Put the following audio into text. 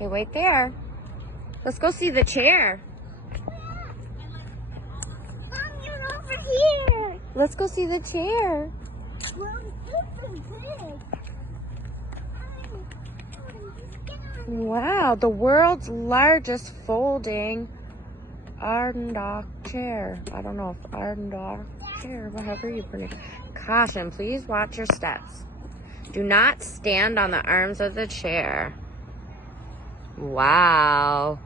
Okay, wait there. Let's go see the chair. Mom, you're over here. Let's go see the chair. Well, this is big. Wow, the world's largest folding Ardendock chair. I don't know if Ardendock chair, however you pronounce it. Caution, please watch your steps. Do not stand on the arms of the chair. Wow.